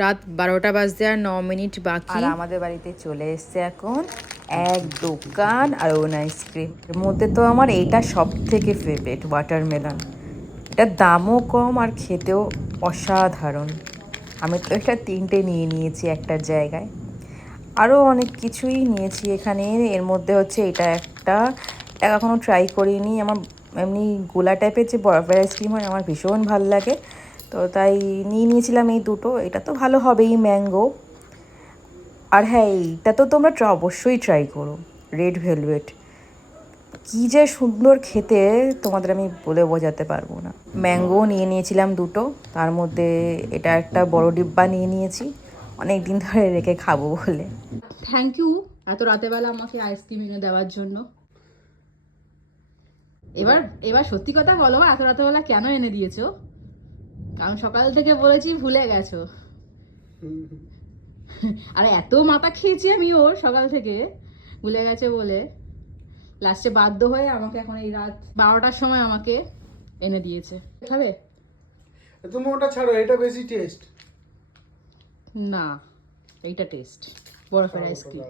রাত 12টা বাজতে আর 9 মিনিট বাকি। আর আমাদের বাড়িতে চলে এসছে এখন এক দোকান আরোহন আইসক্রিম। এর মধ্যে তো আমার এইটা সব থেকে ফেভারিট, ওয়াটারমেলন। এটার দামও কম আর খেতেও অসাধারণ। আমি তো এটা 3টে নিয়ে নিয়েছি একটার জায়গায়। আরও অনেক কিছুই নিয়েছি এখানে। এর মধ্যে হচ্ছে এটা একটা, এটা এখনও ট্রাই করিনি। আমার এমনি গোলা টাইপের যে বরফের আইসক্রিম হয় আমার ভীষণ ভালো লাগে, তো তাই নিয়ে নিয়েছিলাম এই দুটো। এটা তো ভালো হবেই, ম্যাঙ্গো। আর হ্যাঁ, এইটা তো তোমরা অবশ্যই ট্রাই করো, রেড ভেলভেট। কী যে সুন্দর খেতে, তোমাদের আমি বলে বোঝাতে পারবো না। ম্যাঙ্গো নিয়ে নিয়েছিলাম দুটো, তার মধ্যে এটা একটা বড় ডিব্বা নিয়ে নিয়েছি, অনেক দিন ধরে রেখে খাবো বলে। থ্যাংক ইউ এত রাতেবেলা আমাকে আইসক্রিম এনে দেওয়ার জন্য। এবার এবার সত্যি কথা বলো, এত রাতেবেলা কেন এনে দিয়েছো? কারণ সকাল থেকে বলেছি ভুলে গেছো। আরে এত মাথা খেয়েছি আমি ওর সকাল থেকে, ভুলে গেছে বলে লাস্টে বাধ্য হয়ে আমাকে এখন এই রাত 12টার সময় আমাকে এনে দিয়েছে। খাবে? তুমি ওটা ছাড়ো, এটা বেশি টেস্ট। না, এইটা টেস্ট বরফের আইসক্রিম।